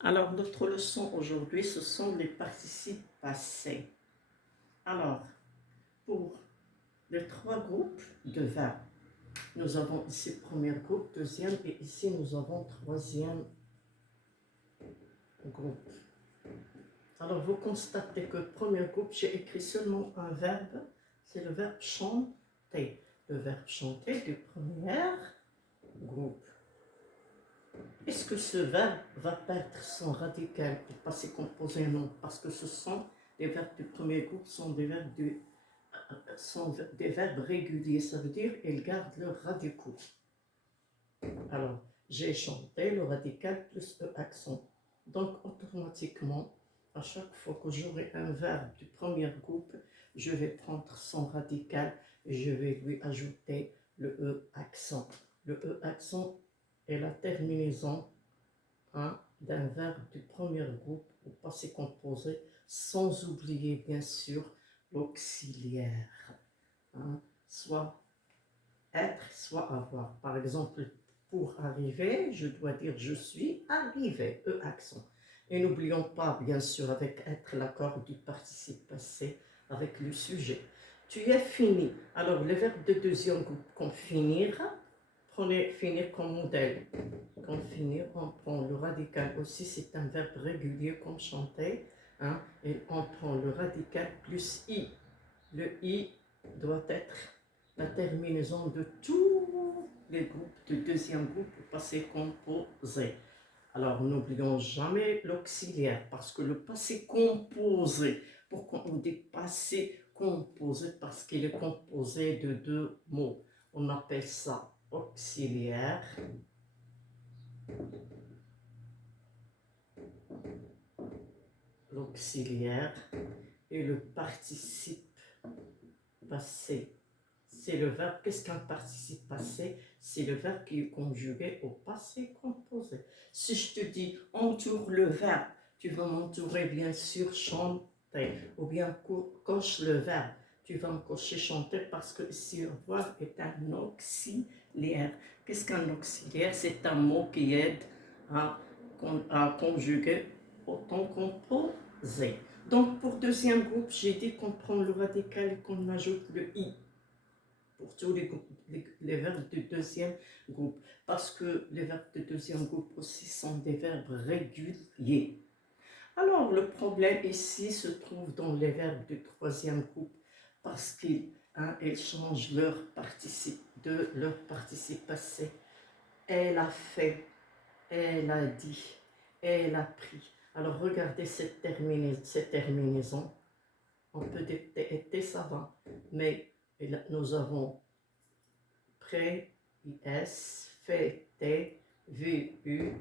Alors, notre leçon aujourd'hui, ce sont les participes passés. Alors, pour les trois groupes de verbes, nous avons ici premier groupe, deuxième, et ici nous avons troisième groupe. Alors, vous constatez que le premier groupe, j'ai écrit seulement un verbe, c'est le verbe chanter. Le verbe chanter du premier groupe. Est-ce que ce verbe va perdre son radical au passé composé? Non, parce que ce sont les verbes du premier groupe, sont des verbes réguliers. Ça veut dire qu'ils gardent leur radicaux. Alors, j'ai chanté le radical plus le accent. Donc, automatiquement, à chaque fois que j'aurai un verbe du premier groupe, je vais prendre son radical et je vais lui ajouter le E accent. Le E accent est la terminaison d'un verbe du premier groupe au passé composé, sans oublier bien sûr l'auxiliaire. Soit être, soit avoir. Par exemple, pour arriver, je dois dire je suis arrivé, E accent. Et n'oublions pas, bien sûr, avec être l'accord du participe passé avec le sujet. Tu es fini. Alors, le verbe de deuxième groupe, comme finir, prenez finir comme modèle. Comme finir, on prend le radical aussi, c'est un verbe régulier comme chanter. Et on prend le radical plus i. Le i doit être la terminaison de tous les groupes de deuxième groupe passé composé. Alors, n'oublions jamais l'auxiliaire, parce que le passé composé, pourquoi on dit passé composé? Parce qu'il est composé de deux mots. On appelle ça auxiliaire. L'auxiliaire et le participe passé. C'est le verbe. Qu'est-ce qu'un participe passé? C'est le verbe qui est conjugué au passé composé. Si je te dis entoure le verbe, tu vas m'entourer bien sûr chanter. Ou bien coche le verbe, tu vas me cocher chanter parce que ici le verbe est un auxiliaire. Qu'est-ce qu'un auxiliaire? C'est un mot qui aide à conjuguer au temps composé. Donc pour deuxième groupe, j'ai dit qu'on prend le radical et qu'on ajoute le i. Pour tous les verbes du deuxième groupe. Parce que les verbes du deuxième groupe aussi sont des verbes réguliers. Alors, le problème ici se trouve dans les verbes du troisième groupe parce qu'ils changent leur participe passé. Elle a fait, elle a dit, elle a pris. Alors, regardez cette terminaison. On peut être savant, mais nous avons pré, is, fait, vu, pu,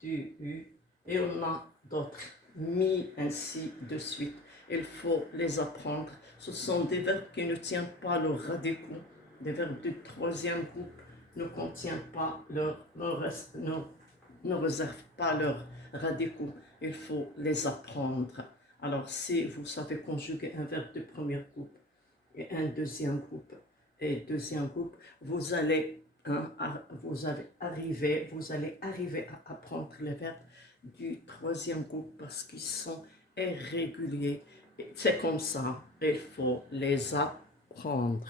du, et on a d'autres, mis, ainsi de suite. Il faut les apprendre. Ce sont des verbes qui ne tiennent pas leur radicaux. Des verbes du troisième groupe ne contiennent pas ne réservent pas leurs radicaux. Il faut les apprendre. Alors, si vous savez conjuguer un verbe de premier groupe et un deuxième groupe, vous allez arriver à apprendre les verbes du troisième groupe parce qu'ils sont irréguliers. C'est comme ça, il faut les apprendre.